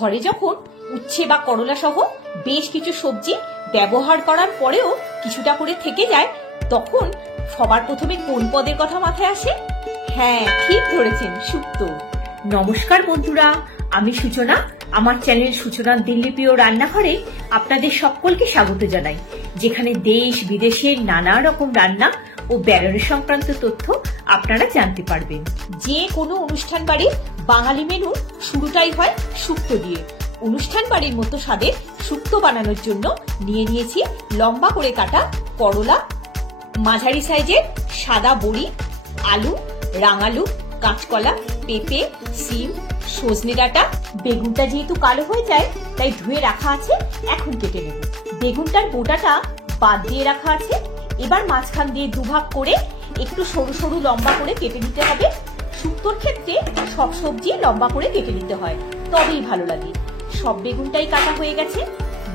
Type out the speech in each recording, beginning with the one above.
ঘরে যখন উচ্ছে বা করলা সহ বেশ কিছু সবজি ব্যবহার করার পরেও কিছুটা করে থেকে যায়, তখন সবার প্রথমে কোন পদের কথা মাথায় আসে? হ্যাঁ, ঠিক ধরেছেন, শুক্তো। নমস্কার বন্ধুরা, আমি সূচনা। আমার চ্যানেল সূচনার দিল্লিপ্রিয় রান্নাঘরে আপনাদের সকলকে স্বাগত জানাই, যেখানে দেশ বিদেশের নানা রকম রান্না ও বেড়ানো সংক্রান্ত তথ্য আপনারা জানতে পারবেন। যে কোনো অনুষ্ঠান বাড়ির বাঙালি মেনু শুরুটাই হয় শুক্তো দিয়ে। অনুষ্ঠান বাড়ির মতো স্বাদের শুক্তো বানানোর জন্য নিয়ে নিয়েছি লম্বা করে কাটা করলা, মাঝারি সাইজের সাদা বড়ি, আলু, রাঙালু, কাঁচকলা, পেঁপে, সিম, সজনে ডাঁটা। বেগুনটা যেহেতু কালো হয়ে যায় তাই ধুয়ে রাখা আছে, এখন কেটে নেব। বেগুনটার বোটাটা বাদ দিয়ে রাখা আছে। এবার মাঝখান দিয়ে দুভাগ করে একটু সরু সরু লম্বা করে কেটে নিতে হবে। শুক্তোর ক্ষেত্রে সব সবজি লম্বা করে কেটে নিতে হয়, তবেই ভালো লাগে। সব বেগুনটাই কাটা হয়ে গেছে।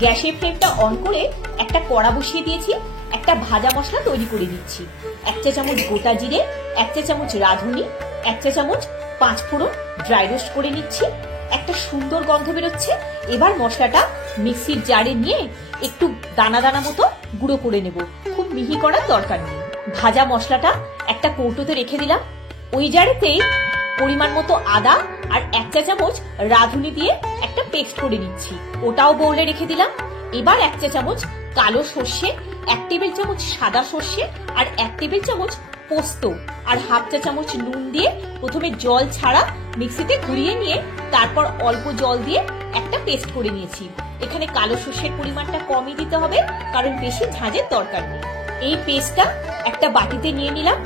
গ্যাসের ফ্লেমটা অন করে একটা কড়া বসিয়ে দিয়েছি। একটা ভাজা মশলা তৈরি করে দিচ্ছি। 1 চা চামচ গোটা জিরে, 1 চা চামচ রাঁধুনি, 1 চা চামচ 5 ফোড়ন ড্রাই রোস্ট করে নিচ্ছি। একটা সুন্দর গন্ধ বেরোচ্ছে। এবার মশলাটা মিক্সির জারে নিয়ে একটু দানা দানা মতো গুঁড়ো করে নেব। খুব মিহি করার দরকার নেই। ভাজা মশলাটা একটা কৌটোতে রেখে দিলাম। ওই জারেতেই পরিমাণ মতো আদা আর 1 চা চামচ রাঁধুনি দিয়ে একটা পেস্ট করে নিচ্ছি, ওটাও বোলে রেখে দিলাম। এবার 1 চা চামচ কালো সর্ষে, 1 টেবিল চামচ সাদা সর্ষে আর 1 টেবিল চামচ পোস্ত আর 1/2 চা চামচ নুন দিয়ে প্রথমে জল ছাড়া মিক্সিতে ঘুরিয়ে নিয়ে তারপর অল্প জল দিয়ে একটা পেস্ট করে নিয়েছি। এখানে কালো সর্ষের পরিমাণটা কমই দিতে হবে, কারণ বেশি ঝাঁঝের দরকার নেই। এই পেস্টটা একটা বাটিতে নিয়ে নিলাম।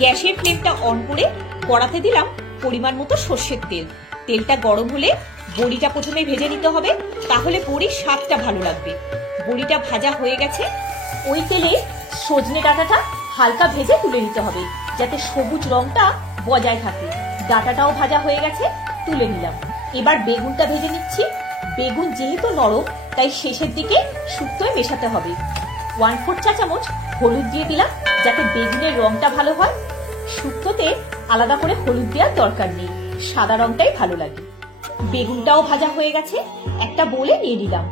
গ্যাসের ফ্লেমটা অন করে কড়াতে দিলাম পরিমাণ মতো সর্ষের তেল। তেলটা গরম হলে বড়িটা প্রথমে ভেজে নিতে হবে, তাহলে বড়ির স্বাদটা ভালো লাগবে। বড়িটা ভাজা হয়ে গেছে। ওই তেলে সজনে ডাঁটাটা হালকা ভেজে তুলে নিতে হবে, যাতে সবুজ রংটা বজায় থাকে। ডাঁটাটাও ভাজা হয়ে গেছে, তুলে নিলাম। এবার বেগুনটা ভেজে নিচ্ছি। বেগুন যেহেতু নরম তাই শেষের দিকে শুক্তোয় মেশাতে হবে। 1/4 চা চামচ হলুদ দিয়ে দিলাম, যাতে বেগুনের রংটা ভালো হয়। শুক্তোতে আলাদা করে হলুদ দেওয়ার দরকার নেই, সাদা রংটাই ভালো লাগে। বেগুনটাও ভাজা হয়ে গেছে, একটা বোলে নিয়ে নিলাম।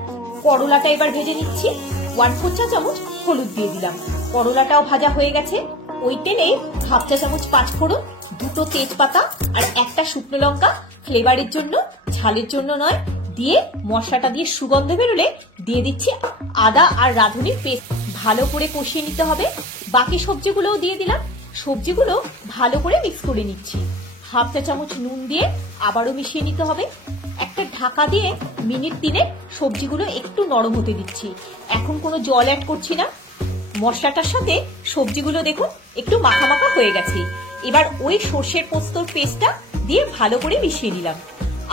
করলাটা এবার ভেজে নিচ্ছি। 1/4 চা চামচ হলুদ দিয়ে দিলাম। করলাটাও ভাজা হয়ে গেছে। ওই তেলে 1/2 চা চামচ 5 ফোড়ন, 2টো তেজপাতা আর একটা শুকনো লঙ্কা ফ্লেভারের জন্য, ঝালের জন্য নয়, দিয়ে মশলাটা দিয়ে সুগন্ধ বেরোলে দিয়ে দিচ্ছি আদা আর রাঁধুনির পেস্ট। ভালো করে কষিয়ে নিতে হবে। বাকি সবজিগুলোও দিয়ে দিলাম। সবজিগুলো ভালো করে মিক্স করে নিচ্ছি। 1/2 চা চামচ নুন দিয়ে আবারও মিশিয়ে নিতে হবে। একটা ঢাকা দিয়ে মিনিট 3 সবজিগুলো একটু নরম হতে দিচ্ছি। এখন কোনো জল অ্যাড করছি না। মশলাটার সাথে সবজিগুলো দেখুন একটু মাখা মাখা হয়ে গেছে। এবার ওই সর্ষের পোস্তর পেস্টটা দিয়ে ভালো করে মিশিয়ে নিলাম।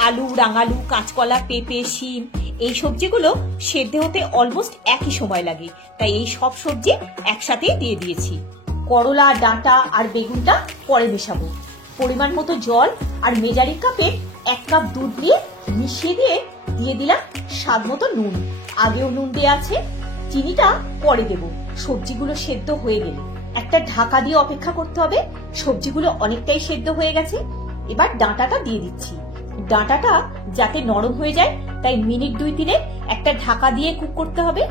আলু, রাঙালু, কাঁচকলা, পেঁপে, শিম এই সবজিগুলো সেদ্ধ হতে অলমোস্ট একই সময় লাগে, তাই এই সব সবজি একসাথেই দিয়ে দিয়েছি। করলা, ডাঁটা আর বেগুনটা পরে মেশাবো। পরিমাণ মতো জল আর মেজারিং কাপে 1 কাপ দুধ দিয়ে মিশিয়ে দিয়ে দিলাম স্বাদ মতো নুন। আগেও নুন দেওয়া আছে, চিনিটা পরে দেব সবজিগুলো সেদ্ধ হয়ে গেলে। একটা ঢাকা দিয়ে অপেক্ষা করতে হবে। সবজিগুলো অনেকটাই সেদ্ধ হয়ে গেছে। এবার ডাঁটাটা দিয়ে দিচ্ছি। ডাঁটাটা যাতে নরম হয়ে যায় তাই মিনিট 2-3 একটা ঢাকা দিয়ে কুক করতে হবে।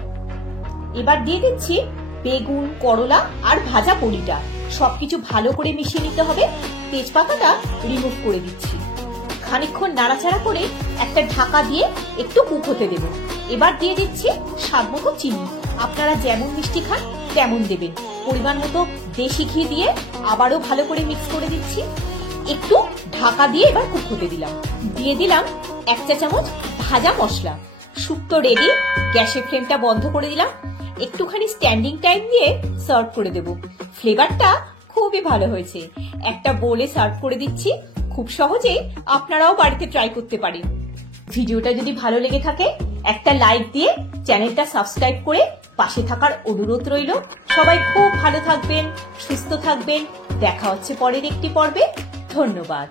এবার দিয়ে দিচ্ছি বেগুন, করলা আর ভাজা বড়িটা। সবকিছু ভালো করে মিশিয়ে নিতে হবে। তেজপাতাটা রিমুভ করে দিচ্ছি। খানিকক্ষণ নাড়াচাড়া করে একটা ঢাকা দিয়ে একটু কুক হতে দেব। এবার দিয়ে দিচ্ছি স্বাদ মতো চিনি। আপনারা যেমন মিষ্টি খান তেমন দেবেন। পরিমাণ মতো দেশি ঘি দিয়ে আবারও ভালো করে মিক্স করে দিচ্ছি। একটু ঢাকা দিয়ে এবার কুক হতে দিলাম। দিয়ে দিলাম 1 চা চামচ ভাজা মশলা। শুক্তো রেডি। গ্যাসের ফ্লেমটা বন্ধ করে দিলাম। একটুখানি স্ট্যান্ডিং টাইম দিয়ে সার্ভ করে দেব। ফ্লেভারটা খুবই ভালো হয়েছে। একটা বোলে সার্ভ করে দিচ্ছি। খুব সহজেই আপনারাও বাড়িতে ট্রাই করতে পারেন। ভিডিওটা যদি ভালো লেগে থাকে একটা লাইক দিয়ে চ্যানেলটা সাবস্ক্রাইব করে পাশে থাকার অনুরোধ রইল। সবাই খুব ভালো থাকবেন, সুস্থ থাকবেন। দেখা হচ্ছে পরের একটি পর্বে। ধন্যবাদ।